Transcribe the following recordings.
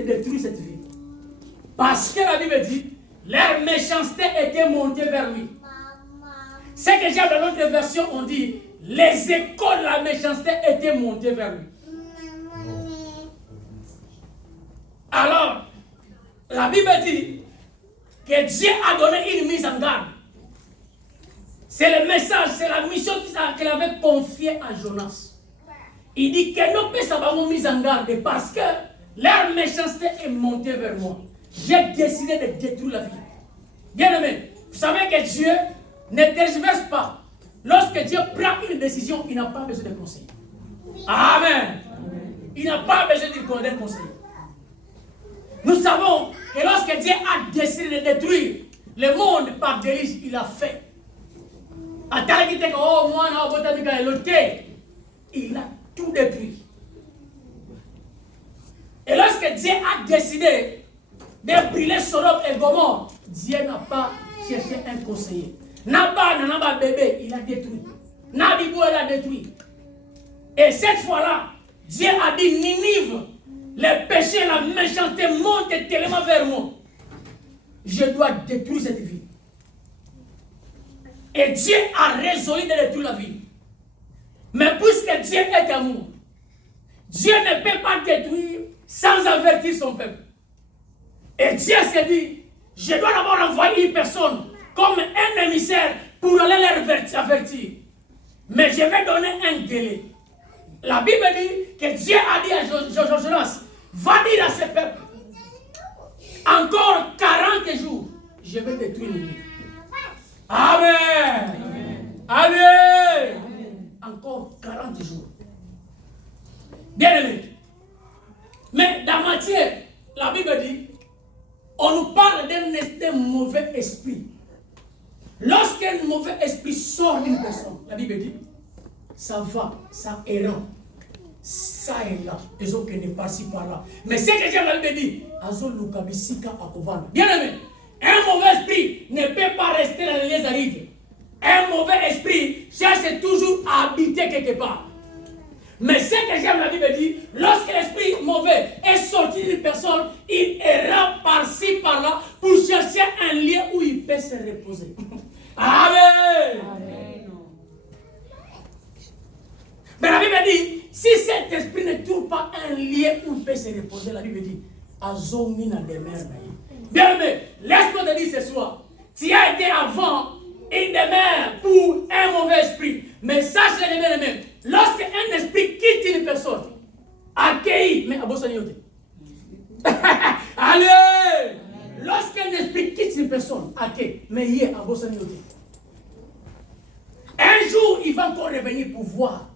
de détruire cette vie. Parce que la Bible dit, leur méchanceté était montée vers lui. Ce que j'ai dans notre version, on dit, les échos de la méchanceté étaient montés vers lui. Alors, la Bible dit que Dieu a donné une mise en garde. C'est le message, c'est la mission qu'il avait confiée à Jonas. Il dit que nous pouvons mise en garde parce que leur méchanceté est montée vers moi. J'ai décidé de détruire la vie. Bien aimé, vous savez que Dieu ne tergiverse pas. Lorsque Dieu prend une décision, il n'a pas besoin de conseiller. Amen. Il n'a pas besoin d'un conseiller. Nous savons que lorsque Dieu a décidé de détruire le monde par délice, il a fait. Il a tout détruit. Et lorsque Dieu a décidé de brûler Sodome et Gomorrhe, Dieu n'a pas cherché un conseiller. Naba bébé, il a détruit. Nabibou, il a détruit. Et cette fois-là, Dieu a dit, Ninive, le péché, la méchanceté montent tellement vers moi. Je dois détruire cette vie. Et Dieu a résolu de détruire la vie. Mais puisque Dieu est amour, Dieu ne peut pas détruire sans avertir son peuple. Et Dieu s'est dit, je dois d'abord envoyer une personne comme un émissaire pour aller les avertir. Mais je vais donner un délai. La Bible dit que Dieu a dit à Jonas, va dire à ce peuple, encore 40 jours, je vais détruire le monde. Amen. Amen. Amen. Encore 40 jours. Bien aimé. Mais dans Matthieu, la Bible dit, on nous parle d'un mauvais esprit. Lorsqu'un mauvais esprit sort d'une personne, la Bible dit, ça va, ça errant, ça est là, les autres qui ne passent pas par là. Mais ce que j'ai la Bible dit, bien aimé, un mauvais esprit ne peut pas rester dans les arides. Un mauvais esprit cherche toujours à habiter quelque part. Mais ce que j'aime, la Bible dit, lorsque l'esprit mauvais est sorti d'une personne, il ira par-ci, par-là, pour chercher un lieu où il peut se reposer. Amen. Amen. Mais la Bible dit, si cet esprit ne trouve pas un lieu où il peut se reposer, la Bible dit, Azomina demeure. Bien aimé, laisse-moi te dire ce soir, tu as été avant une demeure pour un mauvais esprit. Mais sache les bien aimés, lorsque un esprit quitte une personne, accueilli, mais à Bossaniote. Allez! Lorsqu'un esprit quitte une personne, accueilli, mais hier à Bossaniote. Un jour, il va encore revenir pour voir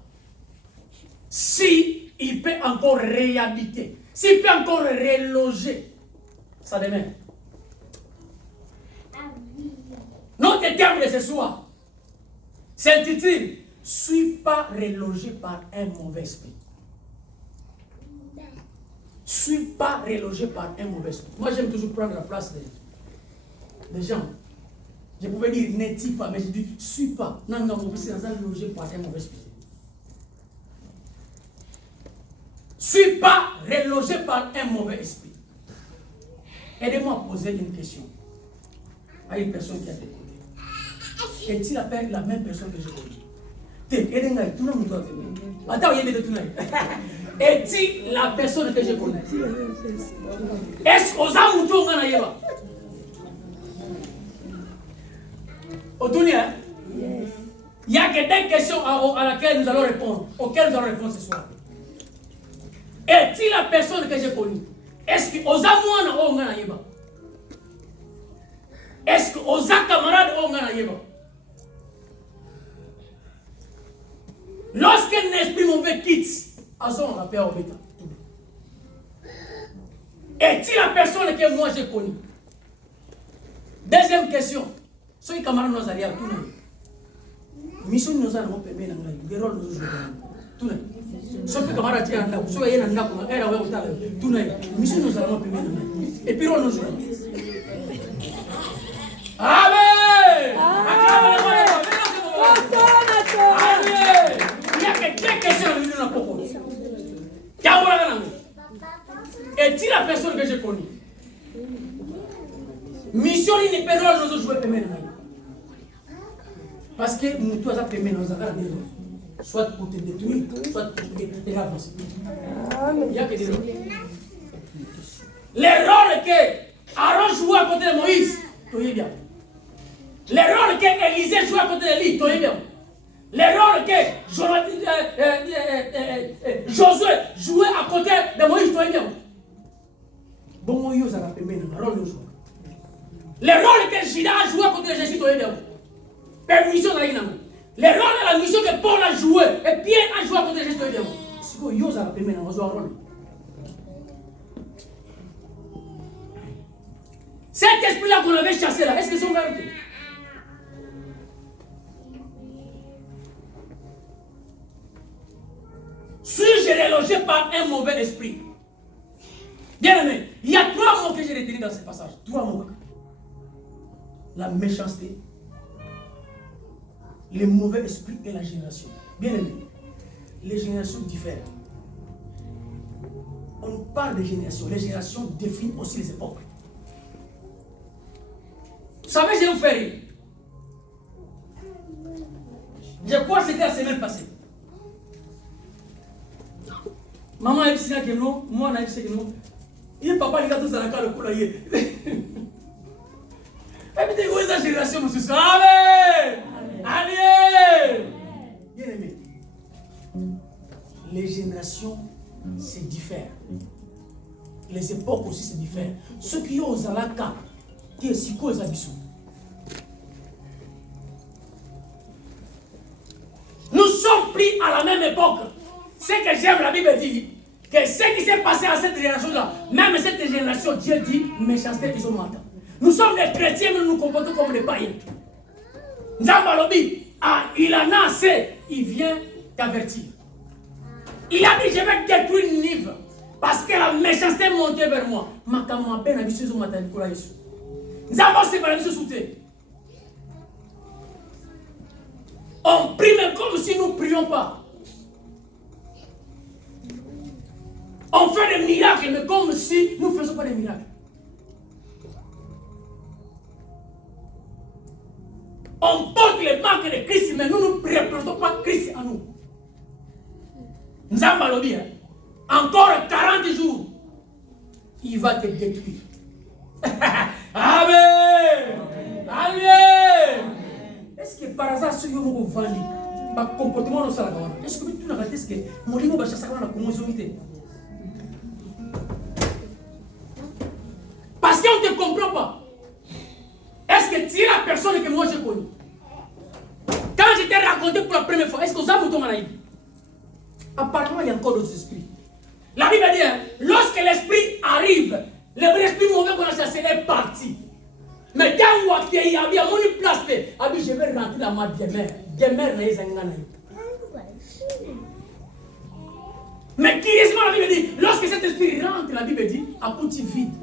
si il peut encore réhabiter, s'il peut encore reloger sa demeure. Notre terme de ce soir s'intitule « Suis pas relogé par un mauvais esprit ». Suis pas relogé par un mauvais esprit. Moi, j'aime toujours prendre la place des gens. Je pouvais dire « ne dis pas », mais je dis « suis pas ». Non, non, c'est relogé par un mauvais esprit. Suis pas relogé par un mauvais esprit. Aidez-moi à poser une question à une personne qui a découvert. Est-il la même personne que je connais? Attends, il y a des tournages. Est-il la personne que je connais? Est-ce qu'on a un mouton à Yéba? Otunia, il y a que des questions à laquelle nous allons répondre, auxquelles nous allons répondre ce soir. Est-il la personne que j'ai connue? Est-ce que Ozamoana Ongana Yéba? Est-ce que Oza camarade Ongana Yéba? Lorsqu'un esprit mauvais quitte, Azon la paix au bêta. Est-il la personne que moi j'ai connue? Deuxième question. Soy camarade nous allons tout le mission nous allons payer dans la des rôles nous jouons tout le soy camarade qui anda soy yena ndako na era wewe utale tout le mission nous allons payer dans la et puis on nous joue. Amen. Est-il la personne que j'ai connue. Mission n'est pas rôle nous jouer paiement. Parce que nous tous à paiement nous avons soit pour te détruire, soit pour te avancer. Il y a que des rôles. Les rôles que Aaron jouait à côté de Moïse, tu es bien. Les rôles que Élisée jouait à côté de lui, tu es bien. Les rôles que Josué jouait à côté de Moïse, tu es bien. Bon, il y a un rôle de jouer. Les rôles que Judas a joué à côté de Jésus, tu es bien. Permission d'aller dans les rôles de la mission que Paul a joué et Pierre a joué à côté de Jésus, tu es bien. Si vous avez un rôle. Cet esprit-là qu'on avait chassé là, est-ce qu'ils sont gardés? Suis-je relogé par un mauvais esprit? Bien aimé, il y a 3 mots que j'ai retenus dans ce passage. 3 mots. La méchanceté, le mauvais esprit et la génération. Bien aimé, les générations diffèrent. On parle de génération. Les générations définissent aussi les époques. Vous savez, je vais vous faire rire. Je crois que c'était la semaine passée. Maman a dit que non, moi on a dit que non. Il papa, il a tous à la carte le coup là. Et puis, où est la génération, monsieur? Amen! Amen! Bien aimé, les générations se diffèrent. Les époques aussi se diffèrent. Ceux qui ont à la carte, qui est si quoi, nous sommes pris à la même époque. Ce que j'aime, la Bible dit que ce qui s'est passé à cette génération-là, même cette génération, Dieu dit, méchanceté, ils sont mentants. Nous sommes des chrétiens, mais nous nous comportons comme des païens. Nzambalobi, il en a assez, il vient t'avertir. Il a dit, je vais détruire Nive, parce que la méchanceté est montée vers moi. On prie même comme si nous ne prions pas. On fait des miracles, mais comme si nous ne faisons pas des miracles. On porte les marques de Christ, mais nous ne représentons pas Christ en nous. Nous avons dit, encore 40 jours, il va te détruire. Amen. Amen. Est-ce que par hasard, ceux qui ont vendu, le comportement de ça, est-ce que tu n'as pas dit que mon livre va chasser la communauté? Parce qu'on ne te comprend pas. Est-ce que tu es la personne que moi j'ai connue? Quand je t'ai raconté pour la première fois, est-ce que vous avez mon maladie? Apparemment, il y a encore d'autres esprits. La Bible dit, lorsque l'esprit arrive, l'esprit mauvais qu'on a chassé est parti. Mais quand il y a bien une place, je vais rentrer dans ma demeure. Demeure, mais curieusement, la Bible dit, lorsque cet esprit rentre, la Bible dit, à côté vide.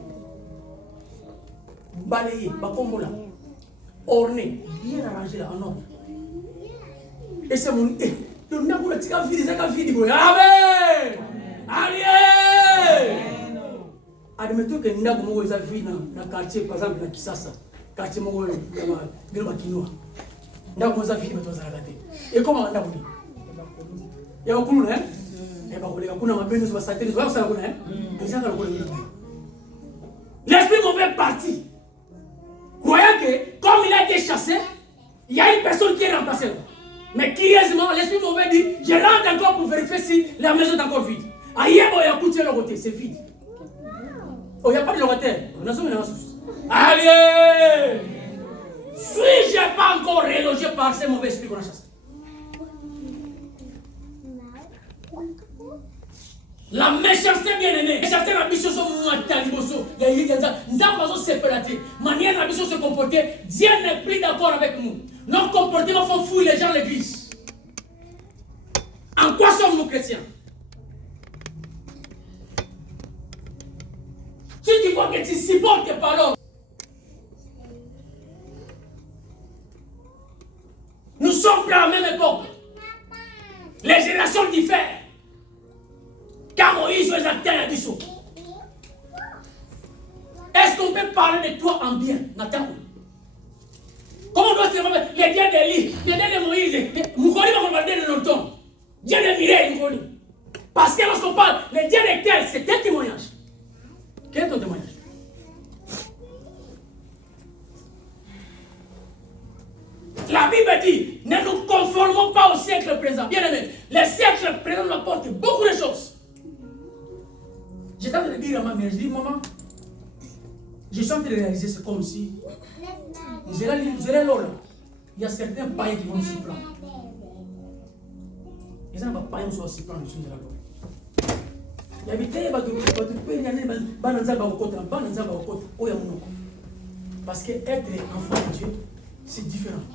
Balayé, bakombola, orné, bien arrangé là, en ordre. Et c'est mon. Le Nagoula, tu as vu des affaires. Amen! Amen! Admettons que Nagoula, vous avez vu dans le quartier, par exemple, dans Kisasa, quartier Mongolia, dans le Kinoa. Nagoula, vous avez vu, vous avez regardé. Et comment Nagoula? Il y a un coup, hein? Il y a un coup, il y a un coup, il y a un coup, il y a un coup, l'esprit mauvais parti. Croyant que, comme il a été chassé, il y a une personne qui est remplacée. Mais curieusement, l'esprit mauvais dit, je rentre encore pour vérifier si la maison est encore vide. Ailleurs, il y a un coup de côté, c'est vide. Oh, il n'y a pas de locataire. Allez! Suis-je pas encore relogé par ces mauvais esprits qu'on a chassés? La méchanceté bien-aimée. Méchanceté, la mission sont mataliboso. Nous avons séparé. Manière la mission se comporter, Dieu n'est plus d'accord avec nous. Nos comportements font fouiller les gens de l'église. En quoi sommes-nous chrétiens? Si tu vois que tu supportes tes paroles, nous sommes plus à la même époque. Les générations diffèrent. Quand Moïse les atteint à Bissot, est-ce qu'on peut parler de toi en bien? Nathan. Comment on doit se faire les dieux d'Élie, les dieux de Moïse, Moukoli va commander de notre Dieu de Mireille, Moukoli. Parce que lorsqu'on parle, les dieux de terre, c'est un témoignage. Quel est ton témoignage? La Bible dit, ne nous conformons pas au siècle présent. Bien aimé, le siècle présent nous apporte beaucoup de choses. J'étais en train de dire à ma mère, je dis, maman, je suis en train de réaliser, c'est comme si, je dirais là, il y a certains païens qui vont s'y prendre. Les gens ne vont pas s'y prendre dessus de la loi. Il y a des parce que être enfant de Dieu, c'est différent.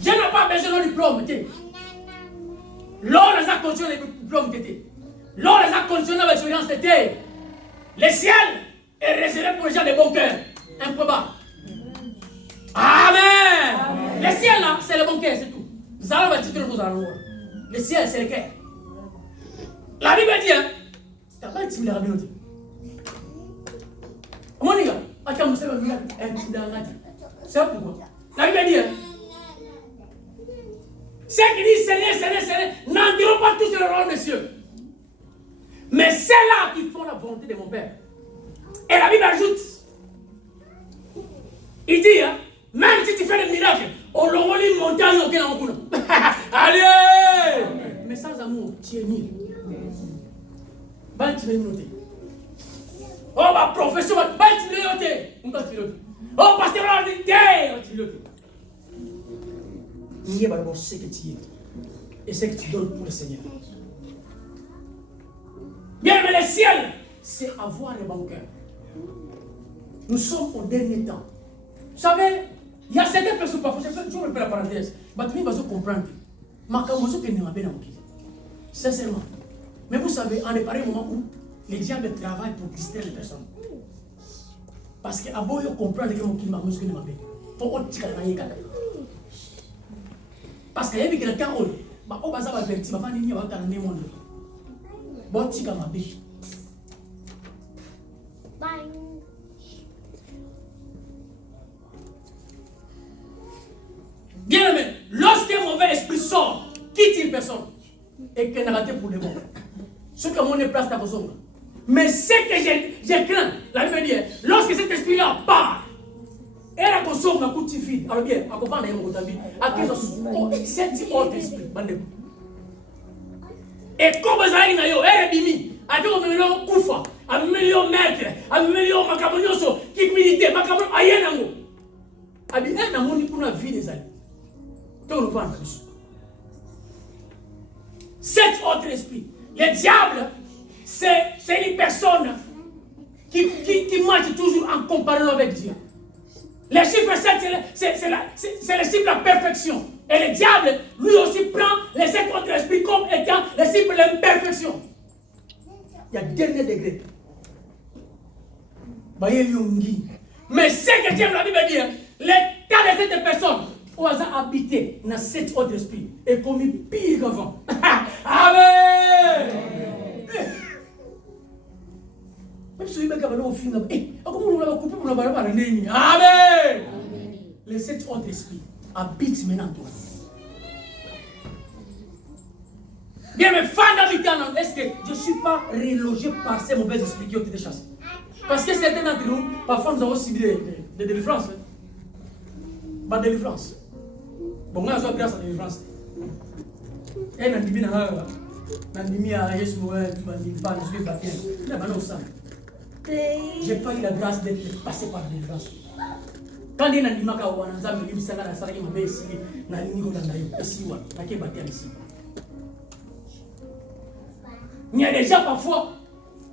Dieu n'a pas besoin de diplôme. L'on les a conditionnés de diplôme. L'on les a conditionnés avec l'expérience de terre. Le ciel est réservé pour les gens de bon cœur. Improbable. Amen. Amen. Le ciel là, c'est le bon cœur, c'est tout. Le ciel, c'est le cœur. La Bible dit, hein, c'est pas intimidé la Bible. C'est pourquoi. La Bible dit, hein, ceux qui disent Seigneur, Seigneur, Seigneur, n'entreront pas tous dans le royaume des cieux. Mais c'est là qui font la volonté de mon Père. Et la Bible ajoute, il dit, hein, même si tu fais des miracles, on l'envoie une montagne au Kénamokouna. Allez! Mais sans amour, tu es nul. Tu es noté. Oh, ma profession, tu es noté. Oh, pasteur, tu es noté. Il y a d'abord ce que tu es et ce que tu donnes pour le Seigneur. Bien, mais le ciel, c'est avoir le bon cœur. Nous sommes au dernier temps. Vous savez, il y a certaines personnes, parfois, je vais toujours la parenthèse, mais tu vas comprendre. Sincèrement. Mais vous savez, en est pareil moment où les diables travaillent pour distraire les personnes. Parce que avant de comprendre que mon climat, je ne m'appelle pas. Parce qu'il y a quelqu'un qui on va savoir verti, on va faire des monde. Bon, tu vas m'appeler. Bien aimé, lorsqu'un mauvais esprit sort, quitte une personne et qu'elle n'a raté pour le bon. Ce que mon place ta besoin. Mais ce que j'ai craint, la Bible dit, lorsque cet esprit-là part, et la consomme ma coup de fille, alors bien, à comprendre mon côté, à quel cet autre esprit, et comme vous avez dit, elle est bimi, à tout le monde koufa, à million maître, à million macamonioso, qui milite, macamon, à yenango. À bien, elle n'a pas pour la vie des amis. Tout le monde. Cet autre esprit, le diable, c'est une personne qui marche toujours en comparaison avec Dieu. Le chiffre 7, c'est le chiffre de la perfection. Et le diable, lui aussi, prend les 7 autres esprits comme étant le chiffre de l'imperfection. Il y a dernier degré. Mais ce que Dieu la Bible dit, l'état de cette personne, on a habité dans cet autre esprit et commis pire qu'avant. Amen. Même si vous avez au fin, comment on va couper pour la barre. Amen. Les 7 autres esprits habitent maintenant toi. Bien, mais fondamentalement, est-ce que je ne suis pas relogé par ces mauvais esprits qui ont été chassés? Parce que certains d'entre nous, parfois nous avons subi des délivrances. Pas de délivrance. Bon, moi, je suis grâce à la délivrance. Et Nandimi a Jésus, je suis baptisé. Je n'ai pas eu la grâce d'être passé par la délivrance. Quand il y a un imaka ou un ensemble, il y a un ensemble qui m'a ici, il y a déjà parfois,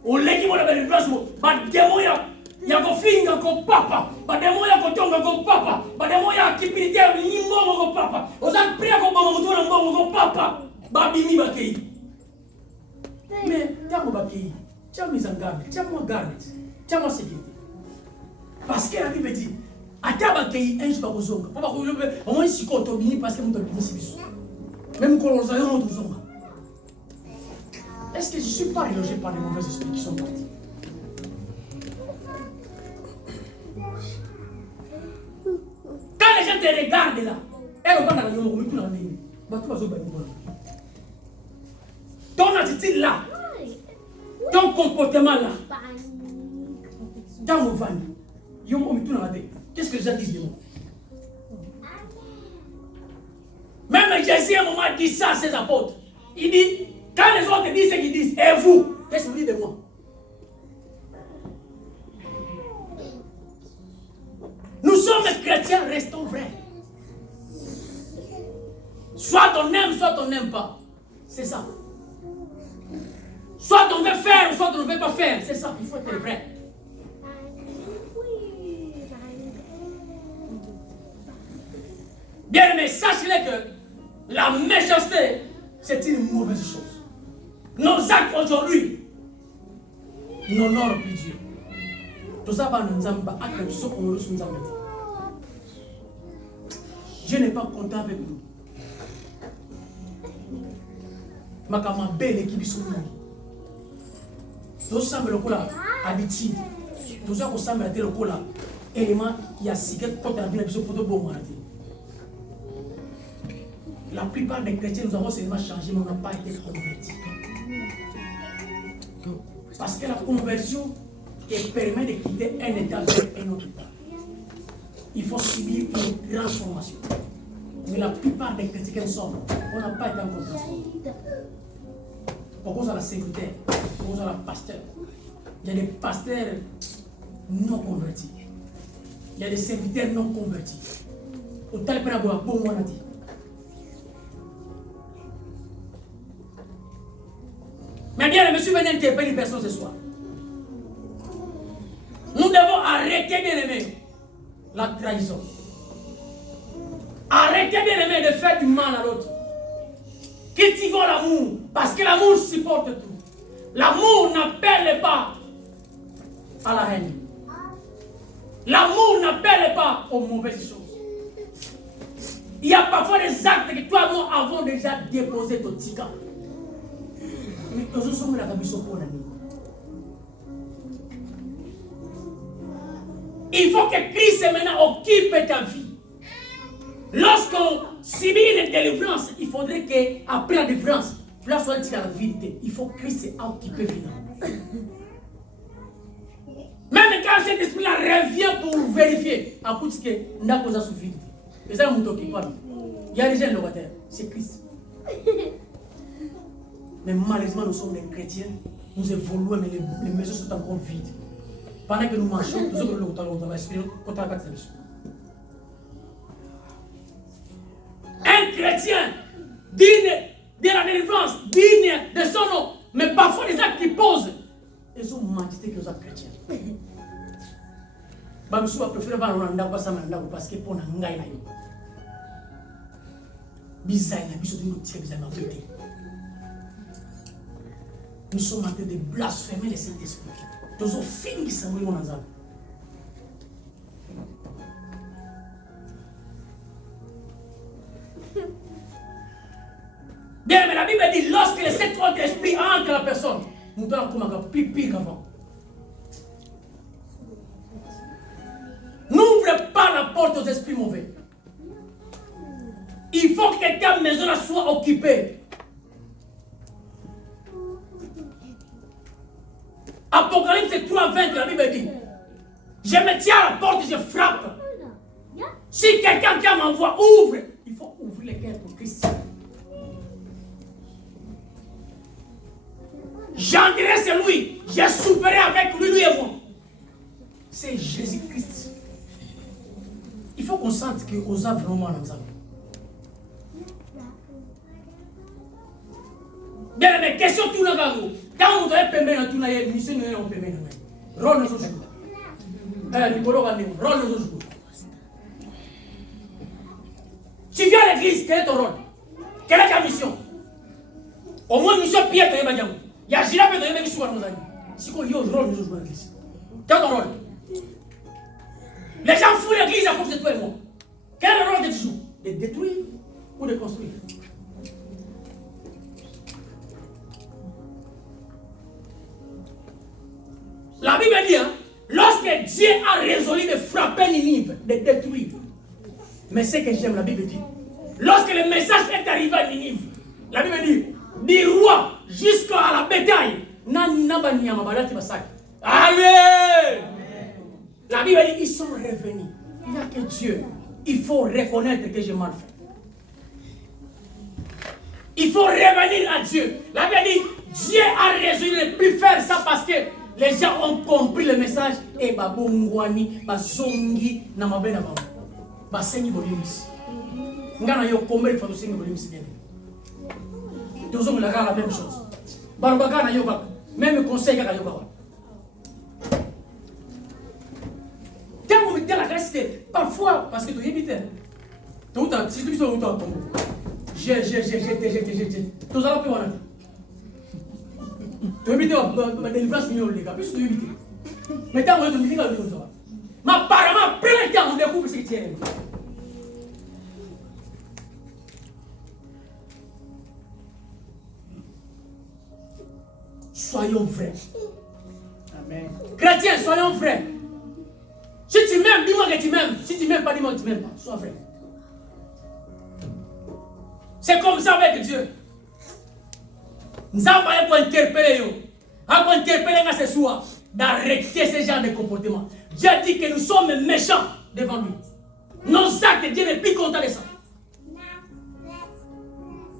au l'équipe de la délivrance, il y a un film comme papa, il y a un coton comme papa, il y a un kipilité comme papa, il y a un prix comme papa, babimi bakei. Mais, tiens, bakei, tiens, mise en garde, tiens, moi garde, tiens, moi sécurité. Parce que la Bible dit, à tabakei, un jour, on va ici quand on vient parce que nous avons ici. Même quand on a un autre zonga. Est-ce que je ne suis pas relogé par les mauvais esprits qui sont partis? te regarde là. Elle va dans le monde, tout dans le ton attitude là, ton comportement là, dans mon van, qu'est-ce que les gens disent de moi? Même Jésus à un moment dit ça à ses apôtres. Il dit, quand les autres disent ce qu'ils disent, et vous, qu'est-ce que vous dites de moi? Nous sommes chrétiens, restons vrais. Soit on aime, soit on n'aime pas. C'est ça. Soit on veut faire, soit on ne veut pas faire. C'est ça, il faut être vrai. Bien aimé, sachez-le que la méchanceté, c'est une mauvaise chose. Nos actes aujourd'hui n'honorent plus Dieu. Tout ça, Dieu n'est pas content avec nous. Makama belle équipe sur nous. Tout ça me le cola habitude. Tout ça me la télé cola élément il y a six quand la vie la pour de bon. La plupart des chrétiens nous avons seulement changé mais on n'a pas été convertis. Parce que la conversion permet de quitter un état vers un autre état. Il faut subir une transformation. Mais la plupart des chrétiens qui sont, on n'a pas été encore transformés. Pour cause de la secrétaire, pour cause de la pasteur. Il y a des pasteurs non convertis. Il y a des serviteurs non convertis. Au tel point d'avoir bon on a dit. Mais bien, le monsieur venait interpeller une personne ce soir. Nous devons arrêter, bien aimé, la trahison. Arrêtez, bien aimé, de faire du mal à l'autre. Cultivons l'amour, parce que l'amour supporte tout. L'amour n'appelle pas à la haine. L'amour n'appelle pas aux mauvaises choses. Il y a parfois des actes que toi et moi avons déjà déposés au tika. Mais nous sommes là pour la nuit. Il faut que Christ maintenant occupe ta vie. Lorsqu'on subit une délivrance, il faudrait qu'après la délivrance, là soit la vérité. Il faut que Christ ait occupé finalement. Même quand cet esprit-là revient pour vérifier, à coup de ce que nous avons besoin de vérité. Et ça, nous t'occupe pas. Il y a déjà un locataire, c'est Christ. Mais malheureusement, nous sommes des chrétiens, nous évoluons, mais les maisons sont encore vides. Pendant que nous marchons, nous sommes dans l'esprit, contre la carte. Un chrétien digne de la délivrance, digne de son nom, mais parfois les actes qu'il pose, ils ont majesté que les autres chrétiens. Je préfère parce que pour nous, nous sommes en train de blasphémer le Saint-Esprit. Tous les films qui sont dans nos âmes. Bien, mais la Bible dit lorsque le Saint-Esprit entre la personne, nous devons comme plus pire qu'avant. N'ouvrez pas la porte aux esprits mauvais. Il faut que ta maison soit occupée. Apocalypse 3:20, la Bible dit, je me tiens à la porte et je frappe. Si quelqu'un qui m'envoie ouvre, il faut ouvrir les cœurs pour Christ. J'entrerai c'est lui, je souperai avec lui, lui et moi. C'est Jésus-Christ. Il faut qu'on sente qu'on a vraiment dans ça. Bien, mais question tout le monde. Quand vous avez permis dans tout le monde, mission nous avons permis. Rôle nous aujourd'hui. Rôle nous aujourd'hui. Tu viens à l'église, quel est ton rôle? Quelle est ta mission? Au moins, mission Pierre, tu es bien. Il y a Gila, tu es bien sur nos amis. Si on y a un rôle, nous jouons à l'église. Quel est ton rôle? Les gens fouillent l'église à cause de toi et moi. Quel est le rôle que tu joues? De détruire ou de construire? La Bible dit, lorsque Dieu a résolu de frapper Ninive, de détruire, Mais ce que j'aime, la Bible dit, lorsque le message est arrivé à Ninive, la Bible dit, du roi jusqu'à la bétail, Amen. La Bible dit, ils sont revenus. Il n'y a que Dieu. Il faut reconnaître que j'ai mal fait. Il faut revenir à Dieu. La Bible dit, Dieu a résolu de ne plus faire ça parce que les gens ont compris le message. Et babongwani, bazongi, namabena baba. Basengi bolimis. Ngana yo combien de fois sengi bolimis bien. Tous hommes la même chose. Barbaga na yo ba. Même conseil ka yo ba. Quand on me dit la grâce que parfois parce que tu évites. Tout à si tu sont autant comme. J'ai. Tous allons plus voir. Tu évites ma délivrance mieux les gars, puisque tu évites. Mais tant que tu me dis que tu ça. Ma apparemment plein de temps on découvre ce que tu es. Soyons vrais. Amen. Chrétiens, soyons vrais. Si tu m'aimes, dis-moi que tu m'aimes. Si tu m'aimes pas, dis-moi que tu m'aimes pas. Sois vrai. C'est comme ça avec Dieu. Nous avons pas pour interpeller. Pour interpeller ce soir, d'arrêter ce genre de comportement. Dieu dit que nous sommes méchants devant lui. Nos actes, Dieu n'est plus content de ça.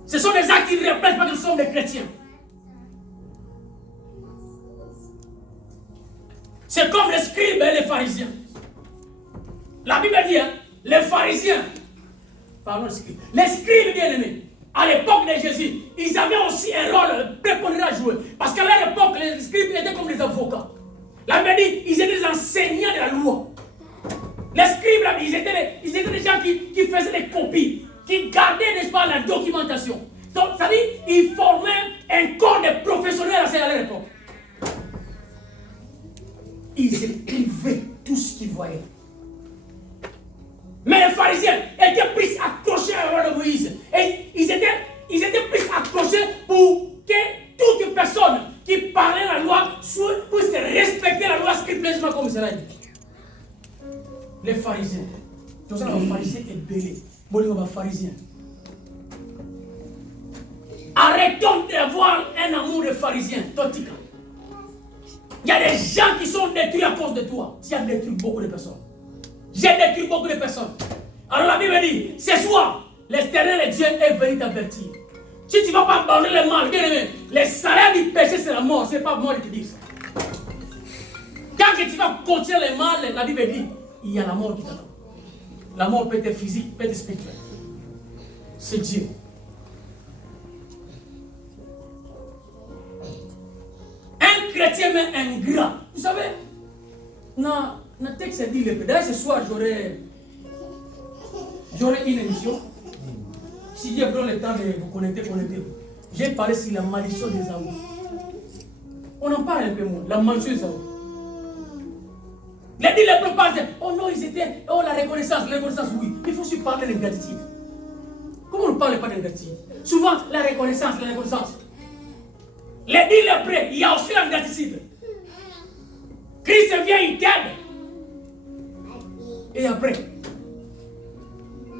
Ce sont des actes qui ne reflètent pas que nous sommes des chrétiens. C'est comme les scribes et les pharisiens. La Bible dit, hein, les pharisiens, pardon, les scribes bien-aimés, à l'époque de Jésus, ils avaient aussi un rôle prépondérant à jouer. Parce qu'à leur époque, les scribes étaient comme des avocats. La Bible dit, ils étaient des enseignants de la loi. Les scribes, là, ils étaient des gens qui faisaient des copies, qui gardaient, n'est-ce pas, la documentation. Donc, ça dit, ils formaient un corps de professionnels à leur époque. Ils écrivaient tout ce qu'ils voyaient. Mais les pharisiens étaient plus accrochés à la loi de Moïse. Et ils étaient plus accrochés pour que toute personne qui parlait la loi puisse respecter la loi scrupuleusement comme cela dit. Les pharisiens. Tout ça, les pharisiens est belé. Bon, les pharisiens. Arrêtons d'avoir un amour de pharisien, totika. Il y a des gens qui sont détruits à cause de toi. Tu as détruit beaucoup de personnes. J'ai détruit beaucoup de personnes. Alors la Bible dit, ce soir, l'Éternel Dieu est venu t'avertir. Si tu ne vas pas abandonner le mal, bien aimé, le salaire du péché c'est la mort, ce n'est pas moi qui te dis ça. Quand tu vas continuer le mal, la Bible dit, il y a la mort qui t'attend. La mort peut être physique, peut être spirituelle. C'est Dieu. Un chrétien mais ingrat. Vous savez, notre texte dit le d'ailleurs ce soir j'aurai une émission. Si Dieu prend le temps de vous connectez-vous. J'ai parlé sur la malédiction des Ésaü. On en parle un peu moins. La malédiction des Ésaü. Les dit les préparent, oh non, ils étaient, oh la reconnaissance, oui. Il faut aussi parler de gratitude. Comment on ne parle pas de gratitude? Souvent, la reconnaissance. Les dit les prêts, il y a aussi la gratitude. Christ vient, il t'aide. Et après,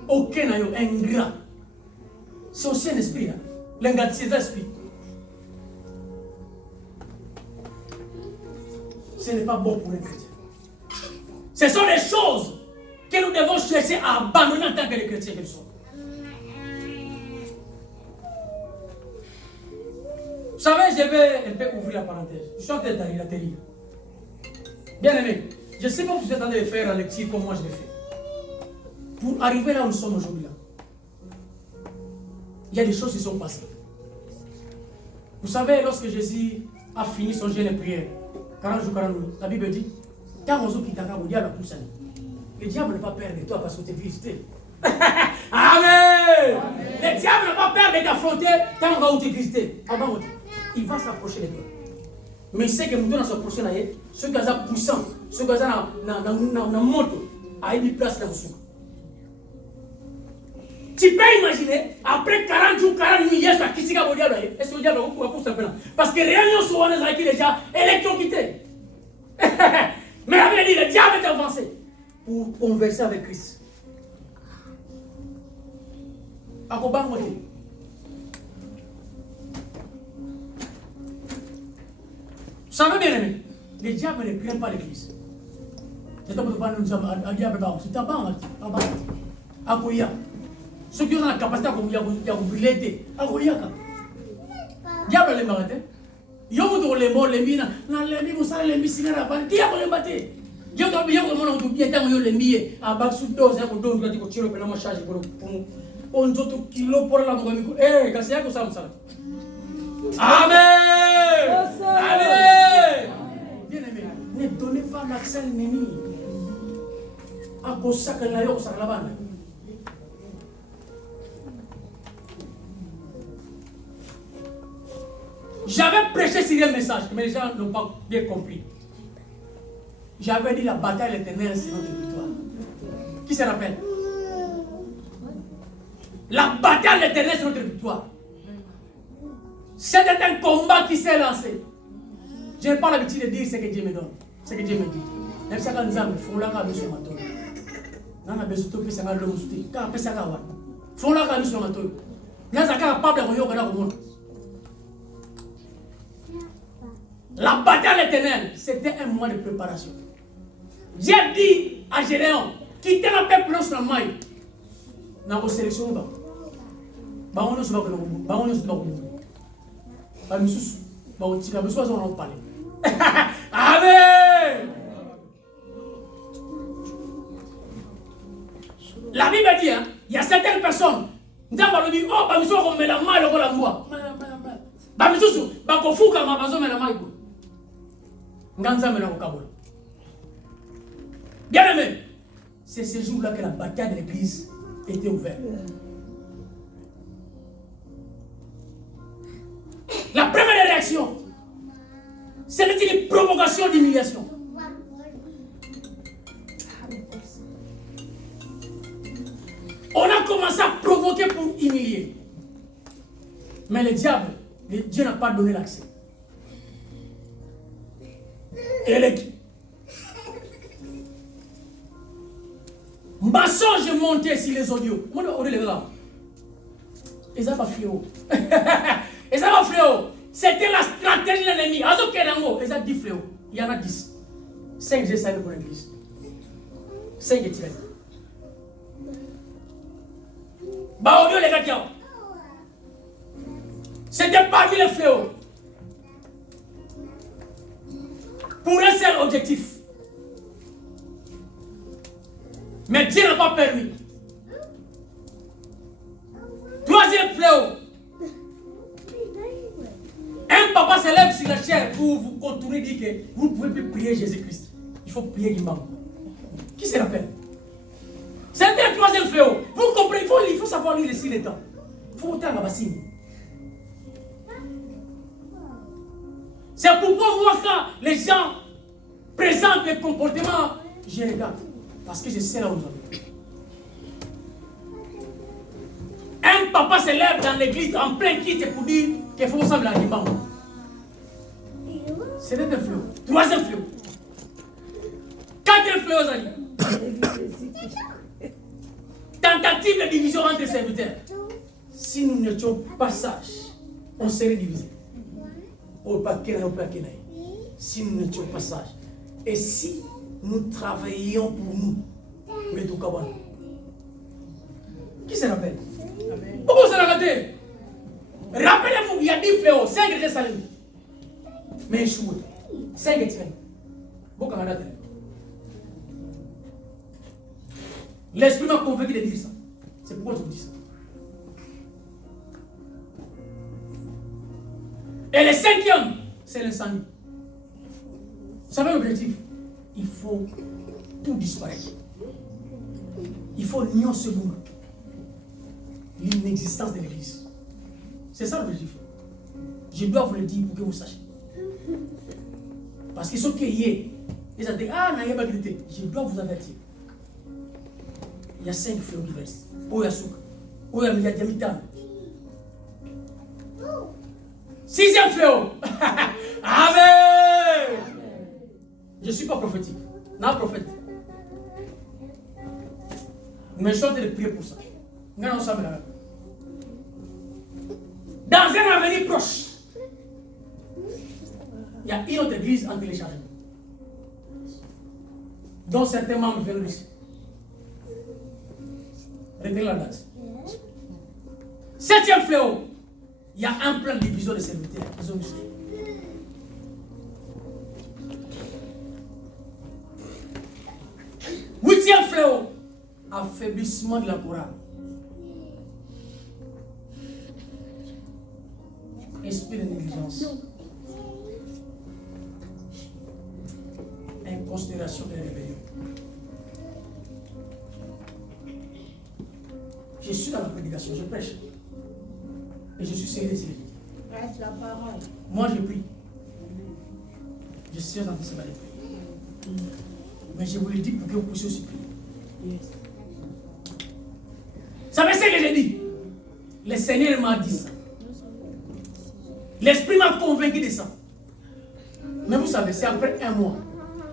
aucun ingrat. C'est aussi un esprit. Hein? L'ingratitude, c'est l'esprit. Ce n'est pas bon pour les chrétiens. Ce sont des choses que nous devons chercher à abandonner en tant que les chrétiens que nous sommes. Vous savez, je vais un peu ouvrir la parenthèse. Je suis en train d'aller la télé. Bien aimé, je ne sais pas si vous êtes en train de faire la lecture comme moi je l'ai fait. Pour arriver là où nous sommes aujourd'hui, il y a des choses qui sont passées. Vous savez, lorsque Jésus a fini son jeûne et prière, 40 jours, 40 nuits, la Bible dit, quand on quitte le diable a poussé. Le diable n'a pas peur de toi parce que tu es visité. Amen. Le diable n'a pas peur de t'affronter quand on va te visiter. Il va s'approcher de toi. Mais il sait que nous devons s'approcher de toi. Ceux qui sont puissants, ceux qui sont dans moto, à une place dans le souk. Tu peux imaginer, après 40 jours, 40 nuits, il y a ça qui s'est au diable. Est-ce que le diable va pousser un peu là? Parce que réunion souvent, les gens qui déjà électrocutés. Mais la Bible dit, le diable est avancé pour converser avec Christ. Akobangote. Vous savez bien aimé, les diables ne craignent pas l'église. C'est un peu de diable, c'est un banc, Akoya. Ceux qui ont la capacité à brûler, Akoya. Diable les marins. Yomo les morts, les mines, les mines, vous savez, les mines, qui a les batté. Yo to bien ko mona bien tango yo lembiye aba su dose ko don ngati ko chiro pela mo charge ko on joto kilo por la ko kasi yako samu sala. Amen. Amen. Bien aimé, ne donnez pas l'accès à l'ennemi. A ko sakala yo sakala bana. J'avais prêché sur un message, mais les gens n'ont pas bien compris. J'avais dit la bataille éternelle, c'est notre victoire. Qui se rappelle? La bataille éternelle, c'est notre victoire. C'était un combat qui s'est lancé. Je n'ai pas l'habitude de dire ce que Dieu me donne, ce que Dieu me dit. Même si nous avons fait la mission à toi. Nous avons besoin de faire la mission à toi. Nous avons la mission à toi. Nous avons capable de faire la mission. La bataille éternelle, c'était un mois de préparation. J'ai dit à Gédéon, quittez la paix pour la maille. Dans vos sélections, on ne se voit pas. Amen. La Bible dit, il y a certaines personnes, nous avons dit, oh, bah, nous avons mis la maille dans la moi. Bah, nous avons dit, bah, qu'on fout quand on a mis la maille. Bien aimé, c'est ce jour-là que la bataille de l'église était ouverte. La première réaction, c'était une provocation d'humiliation. On a commencé à provoquer pour humilier. Mais le diable, Dieu n'a pas donné l'accès. Et les mensonges montaient sur les audios. Ils n'ont pas fléau. Ils n'ont pas fléau. C'était la stratégie de l'ennemi. Ils ont 10 fléaux. Il y en a 10. 5 j'ai salué pour l'église. 5 est tiré. Bah, audio les gars. C'était parmi les fléaux. Pour un seul objectif. Mais Dieu n'a pas permis. Troisième fléau. Un papa se lève sur la chair pour vous contourner et dire que vous ne pouvez plus prier Jésus-Christ. Il faut prier l'imam. Qui se rappelle? C'était le troisième fléau. Vous comprenez, il faut savoir lire les temps. Il faut autant la bassine. C'est pourquoi moi, quand les gens présentent des comportements, je regarde. Parce que je sais là où nous sommes. Un papa se lève dans l'église en plein kit pour dire qu'il faut ressembler à l'imam. C'était un fléau. Troisième fléau. Quatrième fléau, Zali. Tentative de division entre les serviteurs. Si nous n'étions pas sages, on serait divisés. Si nous n'étions pas sages. Et si nous travaillions pour nous, qui se rappelle? Pourquoi vous avez raté? Rappelez-vous, il y a 10 fléaux, 5 étaient salués. Mais échoués. 5 étaient. Beaucoup de raté. L'esprit m'a convaincu de dire ça. C'est pourquoi je vous dis ça. Et le 5e, c'est l'incendie. Vous savez l'objectif? Il faut tout disparaître. Il faut nier ce monde. L'inexistence de l'église. C'est ça l'objectif. Je dois vous le dire pour que vous sachiez. Parce que ceux qui y est, ils ont dit, ah, n'a pas grité. Je dois vous avertir. Il y a 5 fléaux qui restent. Oyasuka. Oyamiyamitana. 6e fléau. Amen. Je ne suis pas prophétique. Non, prophète. Mais je suis en train de prier pour ça. Nous sommes là. Dans un avenir proche, il y a une autre église en téléchargement, dont certains membres viennent ici. Retenez la date. 7e fléau, il y a un plan de division des serviteurs. Ils ont dit. 8e fléau, affaiblissement de la chorale. Esprit de négligence. Inconsidération et rébellion. Je suis dans la prédication, je prêche. Et je suis sérieux. Reste la parole. Moi, je prie. Je suis en train de se prier. Mais je vous le dis pour que vous puissiez aussi prier. Yes. Vous savez ce que j'ai dit? Le Seigneur m'a dit ça. L'Esprit m'a convaincu de ça. Mais vous savez, c'est après un mois.